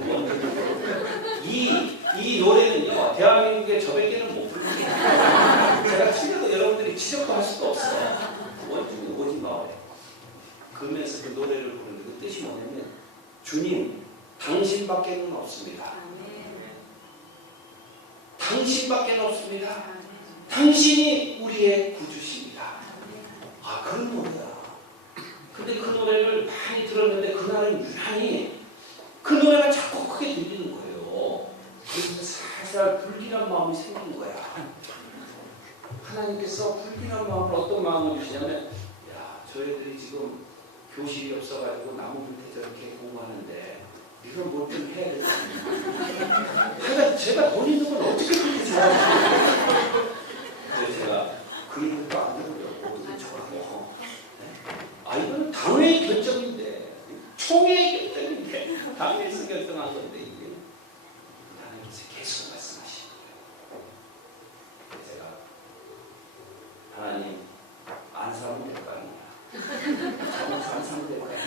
이 노래는요 대한민국의 저백개는 못 부릅니다. 제가 틀려도 여러분들이 지적도 할 수도 없어. 원주민 오지 마을에 그러면서 그 노래를 부르는데 그 뜻이 뭐냐면 주님 당신밖에는 없습니다. 당신밖에는 없습니다. 당신이 우리의 구주십니다. 그런 노래야. 근데 그 노래를 많이 들었는데 그날은 유난히 그 노래가 자꾸 크게 들리는 거예요. 그래서 살살 불길한 마음이 생긴 거야. 하나님께서 불길한 마음을 어떤 마음을 주시냐면 저희들이 지금 교실이 없어가지고 나무 밑에 저렇게 공부하는데 이걸 뭘 좀 해야 되지 않나. 제가 돈 있는 건 어떻게 그렇게 좋아하지? 그래서 제가 그림을 또 안 해보려고 어떻게 저라고. 이건 당회의 결정인데 총회의 결정인데 당회에서 결정한 건데 이게 하나님께서 계속 말씀하시는 거예요. 제가 하나님 안 사면 될 거 아니냐. 안 사면 될 거 아니냐.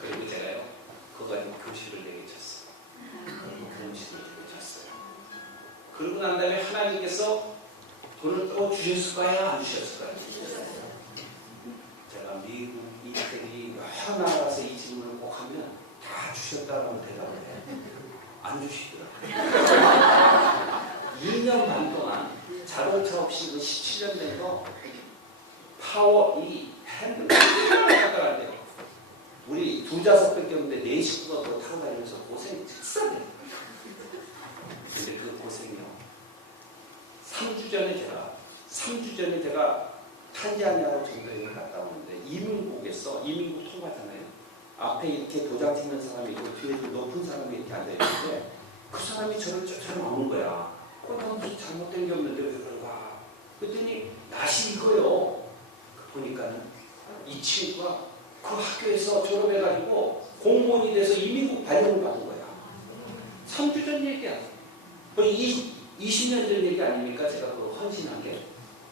그리고 제가요 그거 가지고 교실을 내게 쳤어요. 그리고 교실을 내게 쳤어요. 그러고 난 다음에 하나님께서 그걸 또 주셨을까요? 안 주셨을까요? 제가 미국 이태리 여러 나라 가서 이 질문을 꼭 하면 다 주셨다라고 대답을 해. 안 주시더라고요. 2년 반 동안 자동차 없이 그 17년 된 거 파워 이 핸들 하다가 돼요. 우리 2좌석밖에 없는데 4식구가 그거 타고 다니면서 고생이 특사돼요. 근데 그 고생이요. 3주 전에 제가 탄자니아로 전도여행을 갔다 오는데 이민국에서 이민국 통과잖아요. 앞에 이렇게 도장 찍는 사람이 있고 뒤에 그 높은 사람이 이렇게 앉아있는데 그 사람이 저를 쫓아오는 거야. 난 무슨 잘못된 게 없는데 왜 그럴까? 그랬더니 낯이 익어요. 보니까는 이 친구가 그 학교에서 졸업해가지고 공무원이 돼서 이민국 발령을 받은 거야. 3주 전 얘기야. 20년 전 얘기 아닙니까? 제가 그 헌신한 게.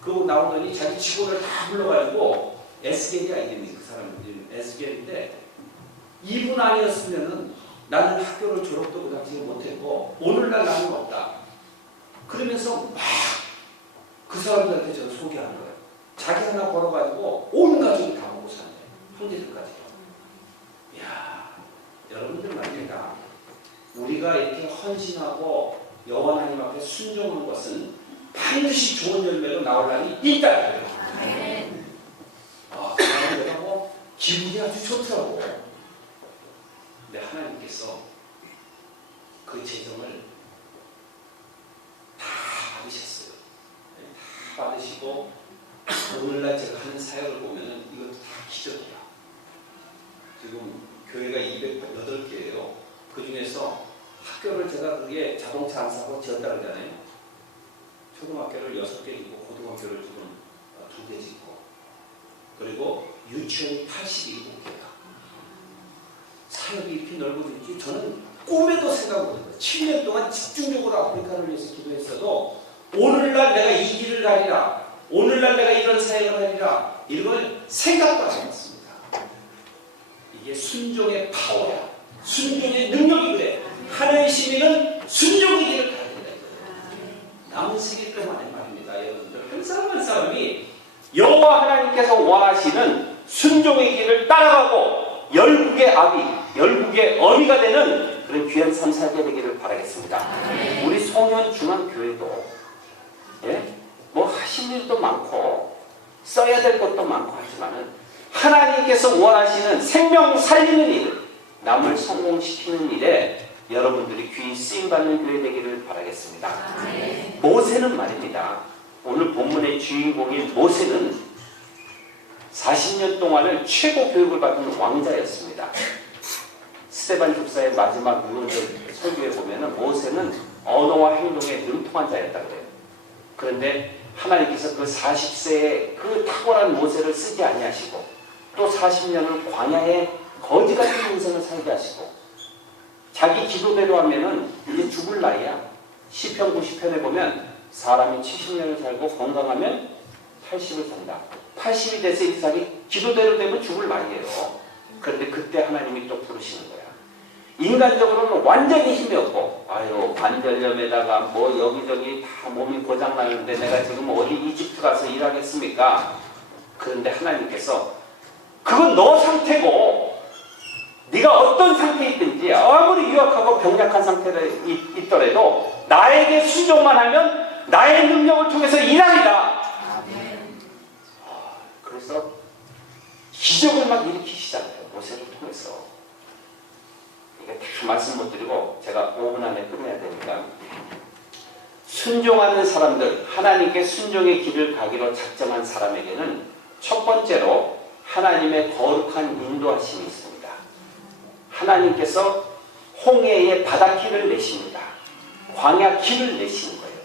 그러고 나오더니 자기 직원을 다 불러가지고 에스겔이야 이름이. 그 사람 이름 에스겔인데 이분 아니었으면은 나는 학교를 졸업도 그 당시에 못했고 오늘날 나는 없다. 그러면서 막 그 사람들한테 저를 소개하는 거예요. 자기 하나 벌어가지고 온 가족이 다 먹고 사네. 형제들까지요. 이야, 여러분들 말입니다. 우리가 이렇게 헌신하고 여호와 하나님 앞에 순종한 것은 반드시 좋은 열매로 나올 날이 있다. 그러면 내가 뭐 기분이 아주 좋더라고. 근데 하나님께서 그 재정을 다 받으셨어요. 다 받으시고 오늘날 제가 하는 사역을 보면은 이것도 다 기적이야. 지금 교회가 208개예요. 그 중에서 학교를 제가 그게 자동차 안 사고 지었다 그러잖아요. 초등학교를 6개 짓고 고등학교를 지금 2개 짓고 그리고 유치원이 87개가 사역이 이렇게 넓어질지 저는 꿈에도 생각 못했어요. 7년 동안 집중적으로 아프리카를 위해서 기도했어도 오늘날 내가 이 길을 가리라, 오늘날 내가 이런 사역을 하리라 이런 걸 생각도 안 해봤습니다. 이게 순종의 파워야. 순종의 능력이 그래. 하나님의 시민은 순종의 길을 가야 된다. 남은 세계 동안의 말입니다. 여러분들 한 사람 한 사람이 여호와 하나님께서 원하시는 순종의 길을 따라가고 열국의 아비, 열국의 어미가 되는 그런 귀한 삶 살게 되기를 바라겠습니다. 우리 소년 중앙교회도 뭐 하실 일도 많고 써야 될 것도 많고 하지만은 하나님께서 원하시는 생명 살리는 일, 남을 성공시키는 일에 여러분들이 귀히 쓰임받는 교회 되기를 바라겠습니다. 모세는 말입니다. 오늘 본문의 주인공인 모세는 40년 동안을 최고 교육을 받은 왕자였습니다. 스데반 집사의 마지막 유언절 설교에 보면은 모세는 언어와 행동에 능통한 자였다 그래요. 그런데 하나님께서 그 40세의 그 탁월한 모세를 쓰지 아니하시고 또 40년을 광야에 거지 같은 인생을 살게 하시고 자기 기도대로 하면은 이제 죽을 나이야. 시편 90편에 보면 사람이 70년을 살고 건강하면 80을 산다. 80이 돼서 이 사람이 기도대로 되면 죽을 나이예요. 그런데 그때 하나님이 또 부르시는 거야. 인간적으로는 완전히 힘이 없고 관절염에다가 뭐 여기저기 다 몸이 고장나는데 내가 지금 어디 이집트 가서 일하겠습니까? 그런데 하나님께서 그건 너 상태고 네가 어떤 상태에 있든지 아무리 유약하고 병약한 상태에 있더라도 나에게 순종만 하면 나의 능력을 통해서 일하리라. 그래서 기적을 막 일으키시잖아요. 모세를 통해서. 이게 다 말씀 못 드리고 제가 5분 안에 끝내야 되니까 순종하는 사람들, 하나님께 순종의 길을 가기로 작정한 사람에게는 첫 번째로 하나님의 거룩한 인도하심이 있습니다. 하나님께서 홍해의 바닷길을 내십니다. 광야 길을 내시는 거예요.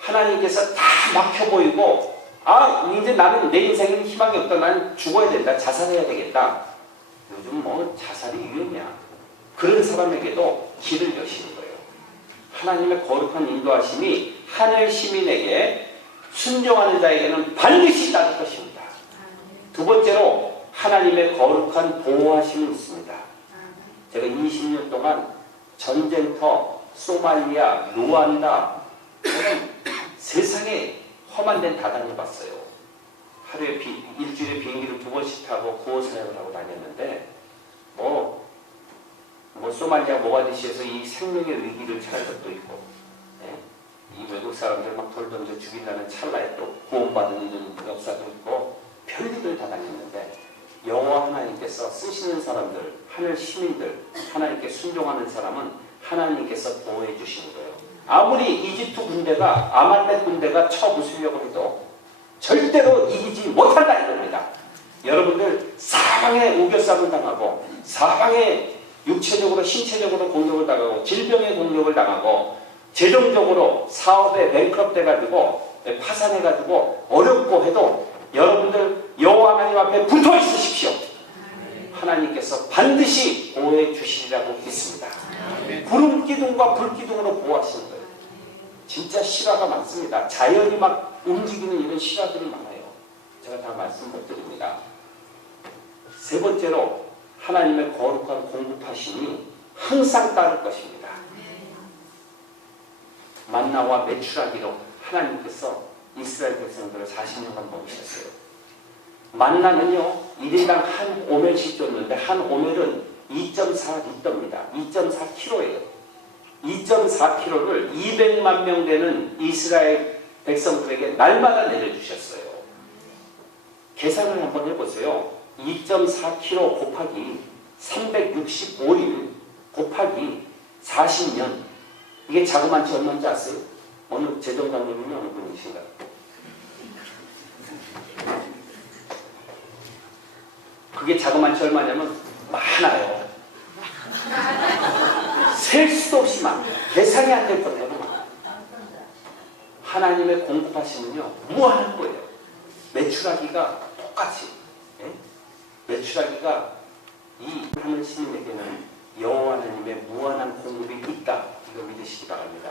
하나님께서 다 막혀 보이고 이제 나는 내 인생에는 희망이 없다. 나는 죽어야 된다. 자살해야 되겠다. 요즘 뭐 자살이 유행이야. 그런 사람에게도 길을 여시는 거예요. 하나님의 거룩한 인도하심이 하늘 시민에게 순종하는 자에게는 반드시 따를 것입니다. 두 번째로 하나님의 거룩한 보호하심이 있습니다. 제가 20년 동안 전쟁터, 소말리아, 루안다 세상에 험한 데는 다 다녀봤어요. 하루에 일주일에 비행기를 2번씩 타고 구호 사역을 하고 다녔는데 뭐 소말리아 모가디슈에서 이 생명의 위기를 처할 것도 있고, 예? 이 외국 사람들 막 돌 던져 죽인다는 찰나에 또 구원받는 역사도 있고 별일을 다 다녔는데 여호와 하나님께서 쓰시는 사람들, 하늘 시민들, 하나님께 순종하는 사람은 하나님께서 보호해 주시는 거예요. 아무리 이집트 군대가 아말렉 군대가 쳐부수려고 해도 절대로 이기지 못한다 이겁니다. 여러분들 사방에 우겨싸움을 당하고 사방에 육체적으로 신체적으로 공격을 당하고 질병의 공격을 당하고 재정적으로 사업에 뱅크럽트 해가지고 파산해가지고 어렵고 해도 여러분들 여호와 하나님 앞에 붙어 있으십시오. 하나님께서 반드시 보호해 주시리라고 믿습니다. 구름 기둥과 불 기둥으로 보호하시는 거예요. 진짜 실화가 많습니다. 자연이 막 움직이는 이런 실화들이 많아요. 제가 다 말씀 못 드립니다. 세 번째로 하나님의 거룩한 공급하심이 항상 따를 것입니다. 만나와 메추라기로 하나님께서 이스라엘 백성들을 40년간 먹이셨어요. 만나는요 1인당 한 오멜씩 줬는데 한 오멜은 2.4리터입니다. 2.4kg예요. 2.4kg를 200만 명 되는 이스라엘 백성들에게 날마다 내려주셨어요. 계산을 한번 해보세요. 2.4kg 곱하기 365일 곱하기 40년, 이게 자그만치 얼마인지 아세요? 어느 재정장님이 어느 분이신가요? 그게 자그만치 얼마냐면 많아요. 셀 수도 없이 많아요. 계산이 안 될 정도로 많아요. 하나님의 공급하시면요 무한한 거예요. 메추라기가 똑같이, 예? 메추라기가 이 하늘 시민에게는 여호와 하나님의 무한한 공급이 있다, 이거 믿으시기 바랍니다.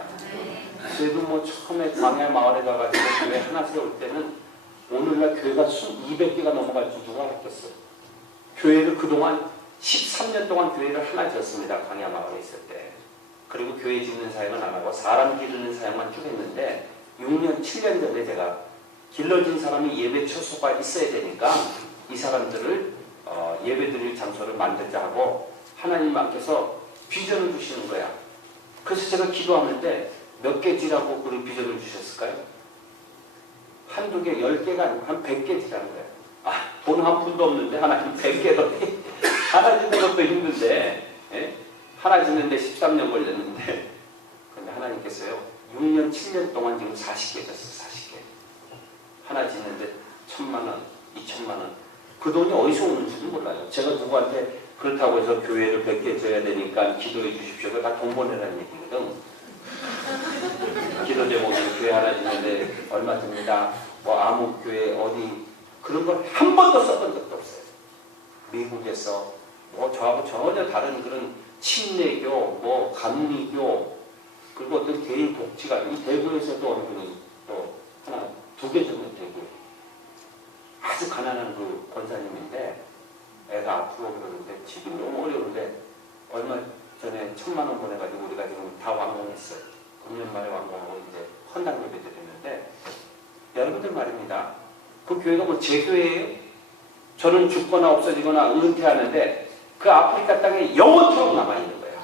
그래도 뭐 처음에 광야 마을에 가가지고 교회 하나 세울 때는 오늘날 교회가 200개가 넘어갈 줄 누가 알았겠어요. 교회를 그동안 13년 동안 교회를 하나 지었습니다. 광야 마을에 있을 때. 그리고 교회 짓는 사역은 안 하고 사람 기르는 사역만 쭉 했는데 6년 7년 전에 제가 길러진 사람이 예배 처소가 있어야 되니까 이 사람들을 예배 드릴 장소를 만들자 하고 하나님께서 비전을 주시는 거야. 그래서 제가 기도하는데 몇 개 지라고 그 비전을 주셨을까요? 한두 개, 10개가 아니고 한 100개 지라는 거예요. 돈 한 푼도 없는데 하나님 100개도 하나 짓는 것도 힘든데, 예? 하나 짓는데 13년 걸렸는데, 근데 하나님께서요 6년 7년 동안 지금 40개 졌어요. 40개. 하나 짓는데 1,000만 원, 2,000만 원. 그 돈이 어디서 오는지도 몰라요. 제가 누구한테 그렇다고 해서 교회를 100개 줘야 되니까 기도해 주십시오. 그거 다 돈 보내라는 얘기거든. 기도 제목이 교회 하나 짓는데 얼마 듭니다. 뭐 아무 교회 어디, 그런 걸 한 번도 썼던 적도 없어요. 미국에서 뭐 저하고 전혀 다른 그런 침례교, 뭐 감리교, 그리고 어떤 개인 복지가, 이 대구에서도 어느 분이 또 하나, 2개 정도 대구. 아주 가난한 그 권사님인데 애가 아프고 그러는데 지금 너무 어려운데 얼마 전에 1,000만 원 보내가지고 우리가 지금 다 완공했어요. 금년 말에 완공하고 이제 헌당 예배 드리는데, 여러분들 말입니다. 그 교회가 뭐 제 교회예요? 저는 죽거나 없어지거나 은퇴하는데 그 아프리카 땅에 영원토록 남아있는 거예요.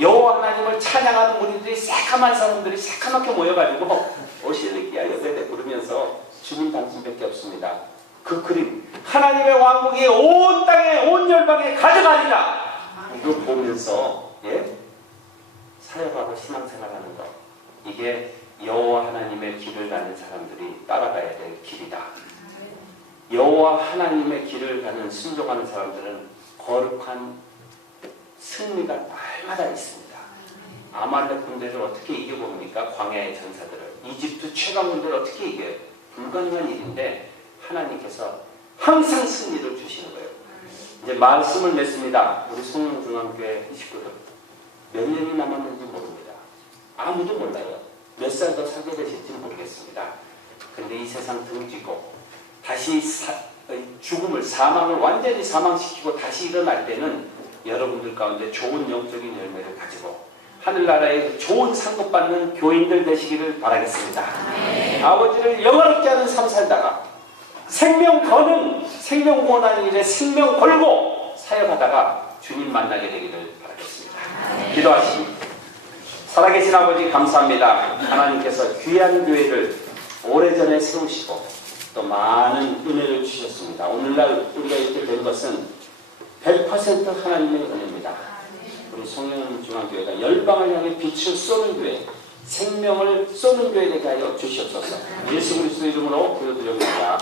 여호와 하나님을 찬양하는 무리들이 새까만 사람들이 새까맣게 모여가지고 오실리키아 여대대 부르면서 주님 당신밖에 없습니다. 그 그림, 하나님의 왕국이 온 땅에 온 열방에 가져가리라, 이걸 보면서, 예? 사역하고 신앙생활하는 것, 이게 여호와 하나님의 길을 가는 사람들이 따라가야 될 길이다. 여호와 하나님의 길을 가는 순종하는 사람들은 거룩한 승리가 날마다 있습니다. 아말렉 군대를 어떻게 이겨봅니까? 광야의 전사들을. 이집트 최강 군대를 어떻게 이겨요? 불가능한 일인데 하나님께서 항상 승리를 주시는 거예요. 이제 말씀을 맺습니다. 우리 송영중앙교회 식구들 몇 년이 남았는지 모릅니다. 아무도 몰라요. 몇 살 더 살게 되실지 모르겠습니다. 근데 이 세상 등지고 다시 죽음을, 사망을 완전히 사망시키고 다시 일어날 때는 여러분들 가운데 좋은 영적인 열매를 가지고 하늘나라에 좋은 상급받는 교인들 되시기를 바라겠습니다. 아버지를 영화롭게 하는 삶 살다가 생명 거는 생명 고난의 일에 생명 걸고 사역하다가 주님 만나게 되기를 바라겠습니다. 기도하십니다. 살아계신 아버지 감사합니다. 하나님께서 귀한 교회를 오래전에 세우시고 또 많은 은혜를 주셨습니다. 오늘날 우리가 이렇게 된 것은 100% 하나님의 은혜입니다. 우리 송영중앙교회가 열방을 향해 빛을 쏘는 교회, 생명을 쏘는 교회 되게 하여 주시옵소서. 예수 그리스도 이름으로 기도드립니다.